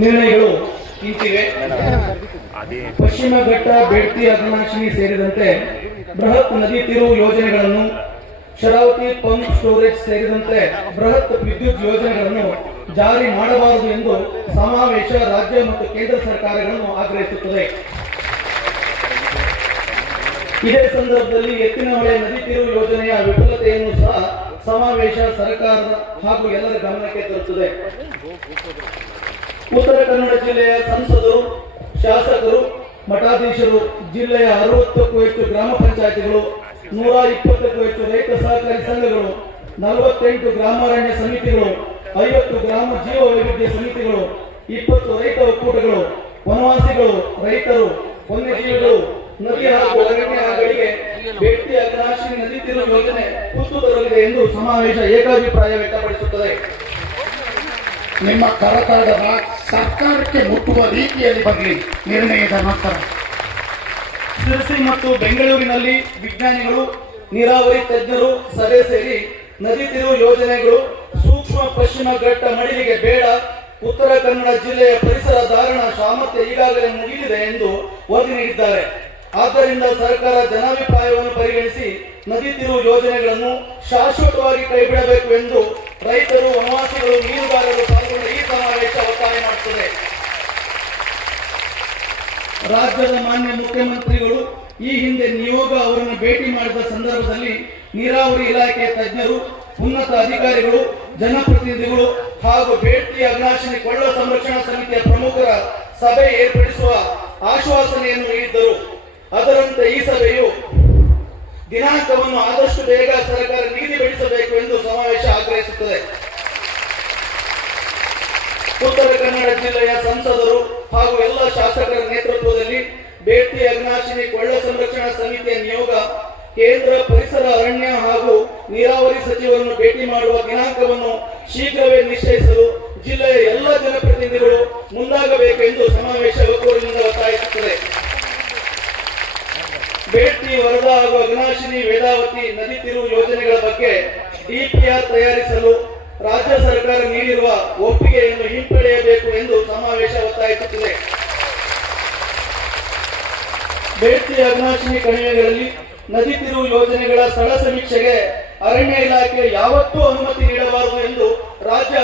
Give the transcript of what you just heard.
ನಿರ್ಣಯಗಳು ಇಂತಿವೆ. ಪಶ್ಚಿಮ ಘಟ್ಟ ಬೇಡ್ತಿ ಅಗ್ನಾಶಿನಿ ಸೇರಿದಂತೆ ಬೃಹತ್ ನದಿ ತಿರುವು ಯೋಜನೆಗಳನ್ನು, ಶರಾವತಿ ಪಂಪ್ ಸ್ಟೋರೇಜ್ ಸೇರಿದಂತೆ ಬೃಹತ್ ವಿದ್ಯುತ್ ಯೋಜನೆಗಳನ್ನು ಜಾರಿ ಮಾಡಬಾರದು ಎಂದು ಸಮಾವೇಶ ರಾಜ್ಯ ಮತ್ತು ಕೇಂದ್ರ ಸರ್ಕಾರಗಳನ್ನು ಆಗ್ರಹಿಸುತ್ತದೆ. ಇದೇ ಸಂದರ್ಭದಲ್ಲಿ ಎತ್ತಿನಹೊಳೆ ನದಿ ತಿರುವು ಯೋಜನೆಯ ವಿಫಲತೆಯನ್ನು ಸಹ ಸಮಾವೇಶ ಸರ್ಕಾರ ಹಾಗೂ ಎಲ್ಲರ ಗಮನಕ್ಕೆ ತರುತ್ತದೆ. ಉತ್ತರ ಕನ್ನಡ ಜಿಲ್ಲೆಯ ಸಂಸದರು, ಶಾಸಕರು, ಮಠಾಧೀಶರು, ಜಿಲ್ಲೆಯ 60ಕ್ಕೂ ಹೆಚ್ಚು ಗ್ರಾಮ ಪಂಚಾಯತಿಗಳು, 120ಕ್ಕೂ ಹೆಚ್ಚು ರೈತ ಸಹಕಾರಿ ಸಂಘಗಳು, 48 ಗ್ರಾಮಾರಣ್ಯ ಸಮಿತಿಗಳು, 50 ಗ್ರಾಮ ಜೀವ ವೈವಿಧ್ಯ ಸಮಿತಿಗಳು, 20 ರೈತ ಒಕ್ಕೂಟಗಳು, ವನವಾಸಿಗಳು, ರೈತರು, ವನ್ಯಜೀವಿಗಳು, ನದಿ ಹಾಗೂ ಅರಣ್ಯಗಳಿಗೆ ಬೇಡ್ತಿ ಅಗ್ನಾಶಿನಿ ನದಿ ತಿರುವು ಯೋಜನೆ ಕುತ್ತು ತರಲಿದೆ ಎಂದು ಸಮಾವೇಶ ಏಕಾಭಿಪ್ರಾಯ ವ್ಯಕ್ತಪಡಿಸುತ್ತದೆ. ನಿಮ್ಮ ಕರಕರಡ ಸರ್ಕಾರಕ್ಕೆ ಮುಟ್ಟುವ ರೀತಿಯಲ್ಲಿ ಬರಲಿ ನಿರ್ಣಯದ ನಂತರ. ಶಿರಸಿ ಮತ್ತು ಬೆಂಗಳೂರಿನಲ್ಲಿ ವಿಜ್ಞಾನಿಗಳು, ನೀರಾವರಿ ತಜ್ಞರು ಸಭೆ ಸೇರಿ ನದಿ ತಿರುವು ಯೋಜನೆಗಳು ಸೂಕ್ಷ್ಮ ಪಶ್ಚಿಮ ಘಟ್ಟ ಮಡಿಲಿಗೆ ಬೇಡ, ಉತ್ತರ ಕನ್ನಡ ಜಿಲ್ಲೆಯ ಪರಿಸರ ಧಾರಣ ಸಾಮರ್ಥ್ಯ ಈಗಾಗಲೇ ಮುಗಿದಿದೆ ಎಂದು ವರದಿ ನೀಡಿದ್ದಾರೆ. ಆದ್ದರಿಂದ ಸರ್ಕಾರ ಜನಾಭಿಪ್ರಾಯವನ್ನು ಪರಿಗಣಿಸಿ ನದಿ ತಿರುವು ಯೋಜನೆಗಳನ್ನು ಶಾಶ್ವತವಾಗಿ ಕೈಬಿಡಬೇಕು ಎಂದು ರೈತರು, ವನವಾಸಿಗಳು, ಮೀನುಗಾರರು ಪಾಲ್ಗೊಂಡ ಈ ಸಮಾವೇಶ ಒತ್ತಾಯ ಮಾಡುತ್ತದೆ. ರಾಜ್ಯದ ಮಾನ್ಯ ಮುಖ್ಯಮಂತ್ರಿಗಳು ಈ ಹಿಂದೆ ನಿಯೋಗ ಅವರನ್ನು ಭೇಟಿ ಮಾಡಿದ ಸಂದರ್ಭದಲ್ಲಿ ನೀರಾವರಿ ಇಲಾಖೆಯ ತಜ್ಞರು, ಉನ್ನತ ಅಧಿಕಾರಿಗಳು, ಜನಪ್ರತಿನಿಧಿಗಳು ಹಾಗೂ ಬೇಡ್ತಿ ಅಗ್ನಾಶಿನಿ ಕೊಳ್ಳ ಸಂರಕ್ಷಣಾ ಸಮಿತಿಯ ಪ್ರಮುಖರ ಸಭೆ ಏರ್ಪಡಿಸುವ ಆಶ್ವಾಸನೆಯನ್ನು ನೀಡಿದ್ದರು. ಅದರಂತೆ ಈ ಸಭೆಯು ದಿನಾಂಕವನ್ನು ಆದಷ್ಟು ಬೇಗ ಸರ್ಕಾರ ನಿಗದಿಪಡಿಸಬೇಕು ಎಂದು ಸಮಾವೇಶ ಆಗ್ರಹಿಸುತ್ತದೆ. ಉತ್ತರ ಕನ್ನಡ ಜಿಲ್ಲೆಯ ಸಂಸದರು ಹಾಗೂ ಎಲ್ಲ ಶಾಸಕರ ನೇತೃತ್ವದಲ್ಲಿ ಬೇಡ್ತಿ ಅಗ್ನಾಶಿನಿ ಕೊಳ್ಳ ಸಂರಕ್ಷಣಾ ಸಮಿತಿಯ ನಿಯೋಗ ಕೇಂದ್ರ ಪರಿಸರ, ಅರಣ್ಯ ಹಾಗೂ ನೀರಾವರಿ ಸಚಿವರನ್ನು ಭೇಟಿ ಮಾಡುವ ದಿನಾಂಕವನ್ನು ಶೀಘ್ರವೇ ನಿಶ್ಚಯಿಸಲು ಜಿಲ್ಲೆಯ ಎಲ್ಲ ಜನಪ್ರತಿನಿಧಿಗಳು ಮುಂದಾಗಬೇಕೆಂದು ಸಮಾವೇಶ ಒಕ್ಕೂಟದಿಂದ ಒತ್ತಾಯಿಸುತ್ತದೆ. ಬೇಡ್ತಿ, ವರದಾ ಹಾಗೂ ಅಗ್ನಾಶಿನಿ, ವೇದಾವತಿ ನದಿ ತಿರುವು ಯೋಜನೆಗಳ ಬಗ್ಗೆ ಡಿಪಿಆರ್ ತಯಾರಿಸಲು ರಾಜ್ಯ ಸರ್ಕಾರ ನೀಡಿರುವ ಒಪ್ಪಿಗೆಯನ್ನು ಹಿಂಪಡೆಯಬೇಕು ಎಂದು ಸಮಾವೇಶ ಒತ್ತಾಯಿಸುತ್ತದೆ. ಬೇಡ್ತಿ ಅಗ್ನಾಶಿನಿ ಕಣಿವೆಗಳಲ್ಲಿ ನದಿ ತಿರುವು ಯೋಜನೆಗಳ ಸ್ಥಳ ಸಮೀಕ್ಷೆಗೆ ಅರಣ್ಯ ಇಲಾಖೆ ಯಾವತ್ತೂ ಅನುಮತಿ ನೀಡಬಾರದು ಎಂದು ರಾಜ್ಯ